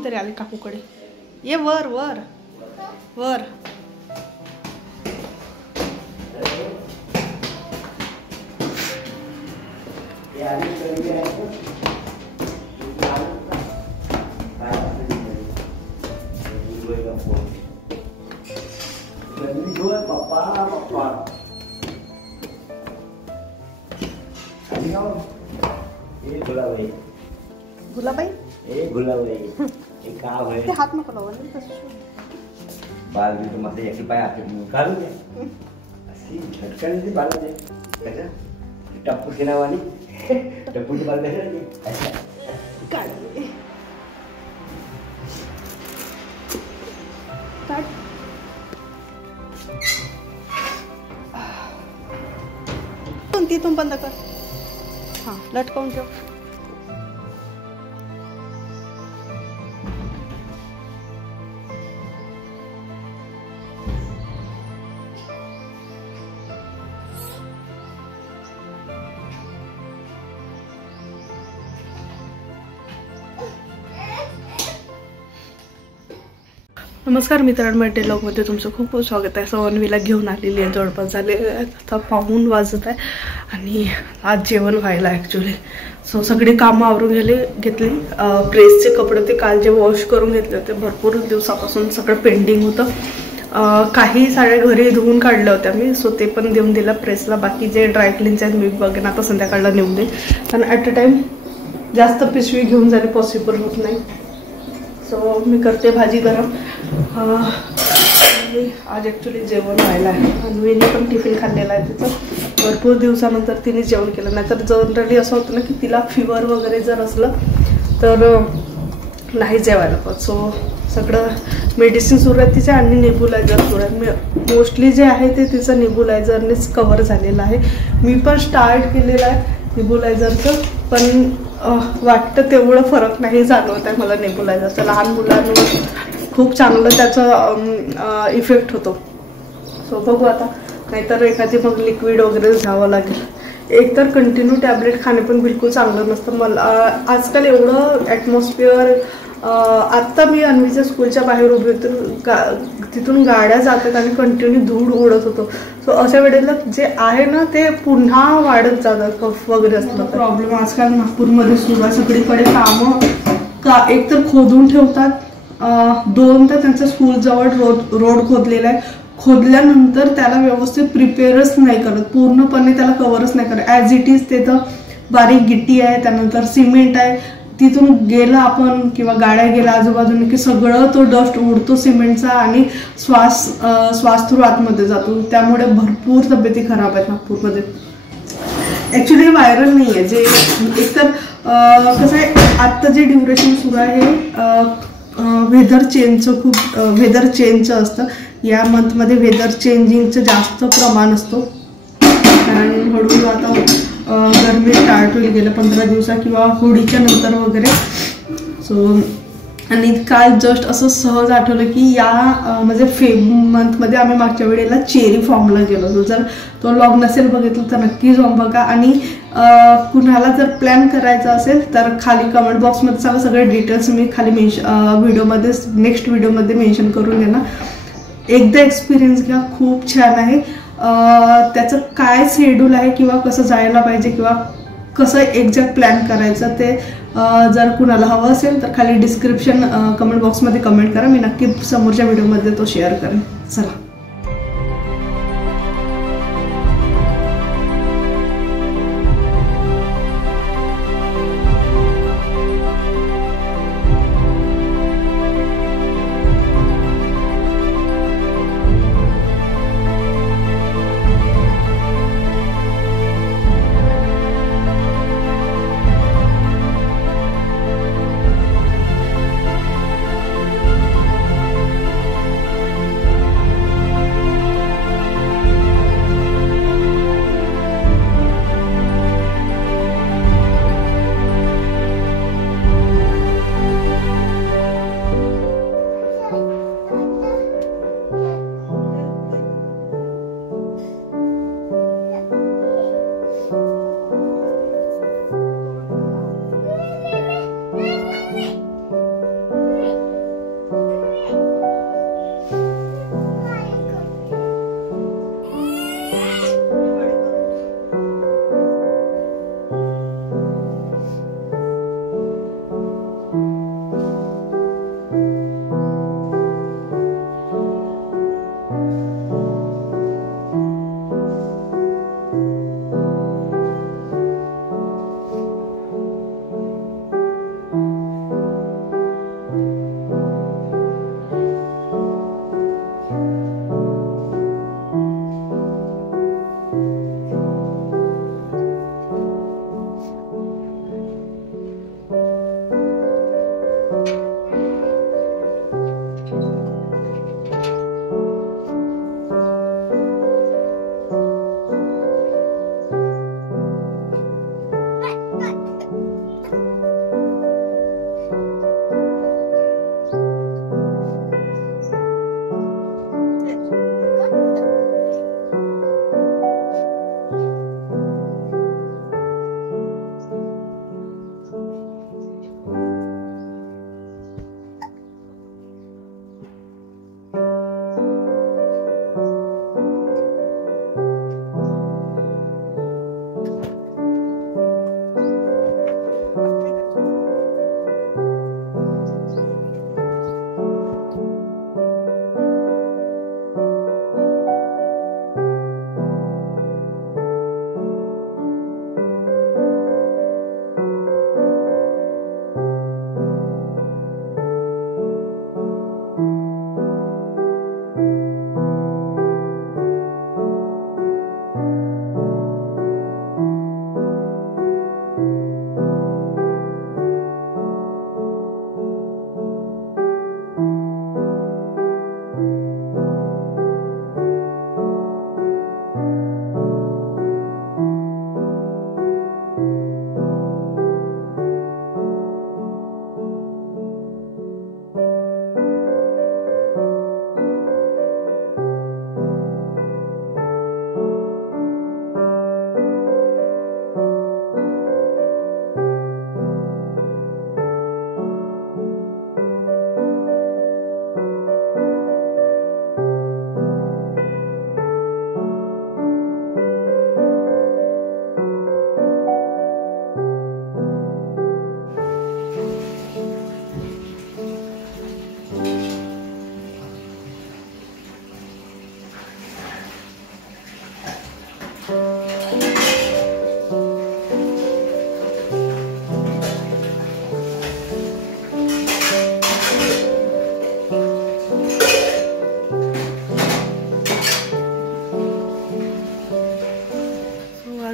कोणतरी आले काकूकडे. ये वर वर वर. गुलाबाई ते हात नको लावा बाल भी तो मत एक पाय आते काढू दे अशी झटकन ती बाल दे कसं टप्पू के नावानी टप्पू की बाल दे काढ तिथून बंद कर. हां लटकावून ठेव. नमस्कार मित्रांनो, डे व्लॉगमध्ये तुमचं खूप खूप स्वागत आहे. सवनवीला घेऊन आलेली आहे, जवळपास झाले आता 5 वाजत आहे आणि आज जेवण व्हायला ॲक्च्युली. सो सगळी कामं आवरून घेतली. प्रेसचे कपडे ते काल जे वॉश करून घेतले होते, भरपूर दिवसापासून सगळं पेंडिंग होतं. काही साड्या घरी धुवून काढल्या होत्या मी, सो ते पण देऊन दिलं प्रेसला. बाकी जे ड्रायक्लिनचे आहेत मी बघेन आता संध्याकाळला नेऊन देईन, कारण ॲट अ टाईम जास्त पिशवी घेऊन जाणे पॉसिबल होत नाही. सो मी करते भाजी गरम. आज ॲक्च्युली जेवण व्हायला आहे. अन्वीने पण टिफिन खाल्लेला आहे तिचं. भरपूर दिवसानंतर तिने जेवण केलं. नाहीतर जनरली असं होतं ना की तिला फिवर वगैरे जर असलं तर नाही जेवायला पण. सो सगळं मेडिसिन सुरू आहे तिचे आणि नेबुलायझर सुरू आहे. मोस्टली जे आहे ते तिचं नेबुलायझरनेच कव्हर झालेलं आहे. मी पण स्टार्ट केलेलं आहे नेबुलायझरचं, पण वाटतं तेवढं फरक नाही जाणवत आहे मला नेबुलायझरचा. लहान मुलांवर खूप चांगलं त्याचा इफेक्ट होतो. सो बघू आता, नाहीतर एखादी मग लिक्विड वगैरे घ्यावं लागेल. एक तर कंटिन्यू टॅबलेट खाणे पण बिलकुल चांगलं नसतं. मला आजकाल एवढं ॲटमॉस्फिअर, आत्ता मी अन्वीच्या स्कूलच्या बाहेर उभी होते, तिथून गाड्या जातात आणि कंटिन्यू धूळ उडत होतो. सो अशा वेळेला जे आहे ना ते पुन्हा वाढत जातात, कफ वगैरे असलं प्रॉब्लेम आजकाल नागपूरमध्ये सुरू आहे. सगळीकडे कामं एक तर खोदून ठेवतात, 2 तर त्यांच्या स्कूलजवळ रोड खोदलेला आहे. खोदल्यानंतर त्याला व्यवस्थित प्रिपेअरच नाही करत, पूर्णपणे त्याला कव्हरच नाही करत. ॲज इट इज ते तर बारीक गिट्टी आहे, त्यानंतर सिमेंट आहे. तिथून गेलं आपण किंवा गाड्या गेल्या आजूबाजूने की सगळं तो डस्ट उडतो सिमेंटचा आणि श्वास थ्रू आतमध्ये जातो. त्यामुळे भरपूर तब्येती खराब आहेत नागपूरमध्ये. ॲक्च्युली व्हायरल नाही आहे जे, एकतर कसं आहे आत्ता जे ड्युरेशन सुरू आहे वेदर चेंजचं असतं. या मंथमध्ये वेदर चेंजिंगचं जास्त प्रमाण असतो, कारण हळूहळू आता गरमी स्टार्ट होईल गेल्या 15 दिवसा किंवा होळीच्या नंतर वगैरे. सो आणि काल जस्ट असं सहज आठवलं की या म्हणजे फेब मंथमध्ये आम्ही मागच्या वेळेला चेरी फॉर्मला गेलो होतो. जर तो व्लॉग नसेल बघितलं तर नक्की जाऊन बघा. आणि कुणाला जर प्लॅन करायचा असेल तर खाली कमेंट बॉक्समध्ये सांगा. सगळे डिटेल्स मी खाली व्हिडिओमध्ये नेक्स्ट व्हिडिओमध्ये मेन्शन करून देणार. एकदा एक्सपिरियन्स घ्या, खूप छान आहे. त्याचं काय शेड्यूल आहे किंवा कसं जायला पाहिजे किंवा कसं एक्झॅक्ट प्लॅन करायचं ते जर कुणाला हवं असेल तर खाली डिस्क्रिप्शन कमेंट बॉक्समध्ये कमेंट करा. मी नक्की समोरच्या व्हिडिओमध्ये तो शेअर करेन. चला.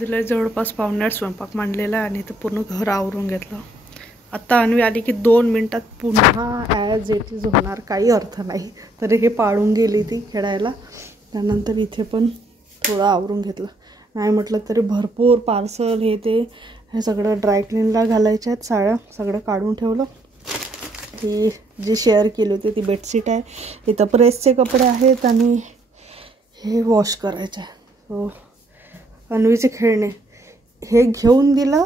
वाजले जवळपास 7:45 स्वयंपाक मांडलेला आहे आणि ते पूर्ण घर आवरून घेतलं. आता अन्वी आली की 2 मिनिटात पुन्हा ॲज इट इज होणार, काही अर्थ नाही. तरी हे पाळून गेली ती खेळायला. त्यानंतर इथे पण थोडं आवरून घेतलं. नाही म्हटलं तरी भरपूर पार्सल हे सगळं ड्रायक्लीनला घालायच्या आहेत. साड्या सगळं काढून ठेवलं. ही जी शेअर केली होती ती बेडशीट आहे. इथं प्रेसचे कपडे आहेत आणि हे वॉश करायचं आहे. सो अन्वीचे खेळणे हे घेऊन दिलं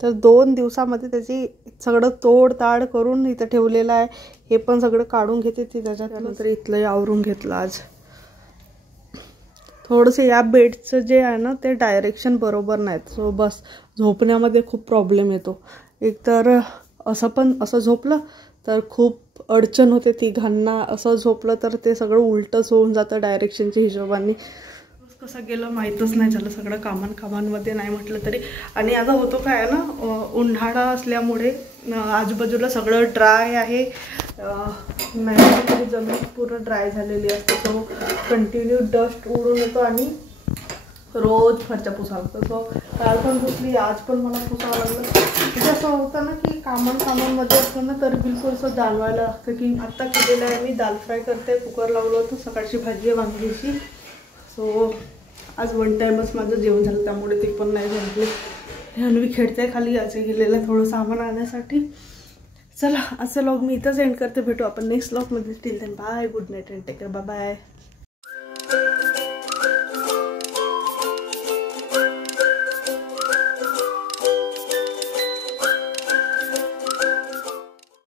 तर 2 दिवसामध्ये त्याची सगळं तोडताड करून इथं ठेवलेलं आहे. हे पण सगळं काढून घेते ती त्याच्यानंतर इथलंही आवरून घेतलं आज. थोडंसं या बेडचं जे आहे ना ते डायरेक्शन बरोबर नाहीत. सो बस झोपण्यामध्ये खूप प्रॉब्लेम येतो. एकतर असं झोपलं तर खूप अडचण होते तिघांना. असं झोपलं तर ते सगळं उलटंच होऊन जातं डायरेक्शनच्या हिशोबाने. कसं गेलं माहीतच नाही झालं. सगळं कामांमध्ये नाही म्हटलं तरी. आणि आता होतो काय ना, उन्हाळा असल्यामुळे आजूबाजूला सगळं ड्राय आहे. नाही तरी जमीन पूर्ण ड्राय झालेली असते. सो कंटिन्यू डस्ट उडून येतो आणि रोज फरच्या पुसावं लागतं. सो काल पण पुसली, आज पण मला पुसावं लागलं. म्हणजे असं होतं ना की कामांमध्ये असतं ना तर बिलकुल असं जाणवायला लागतं की आत्ता केलेलं आहे मी. दाल फ्राय करते, कुकर लावलं होतं. सकाळची भाजी आहे वांगीची. सो आज 1 टाईमच माझं जेवण झालं त्यामुळे ते पण नाही झाले. अन्वी खेळते खाली. आज गेलेलं आहे थोडं सामान आणण्यासाठी. चला आजचा व्लॉग मी इथंच एंड करते. भेटू आपण नेक्स्ट व्लॉगमध्ये. Till then bye, good night and take care. Bye bye.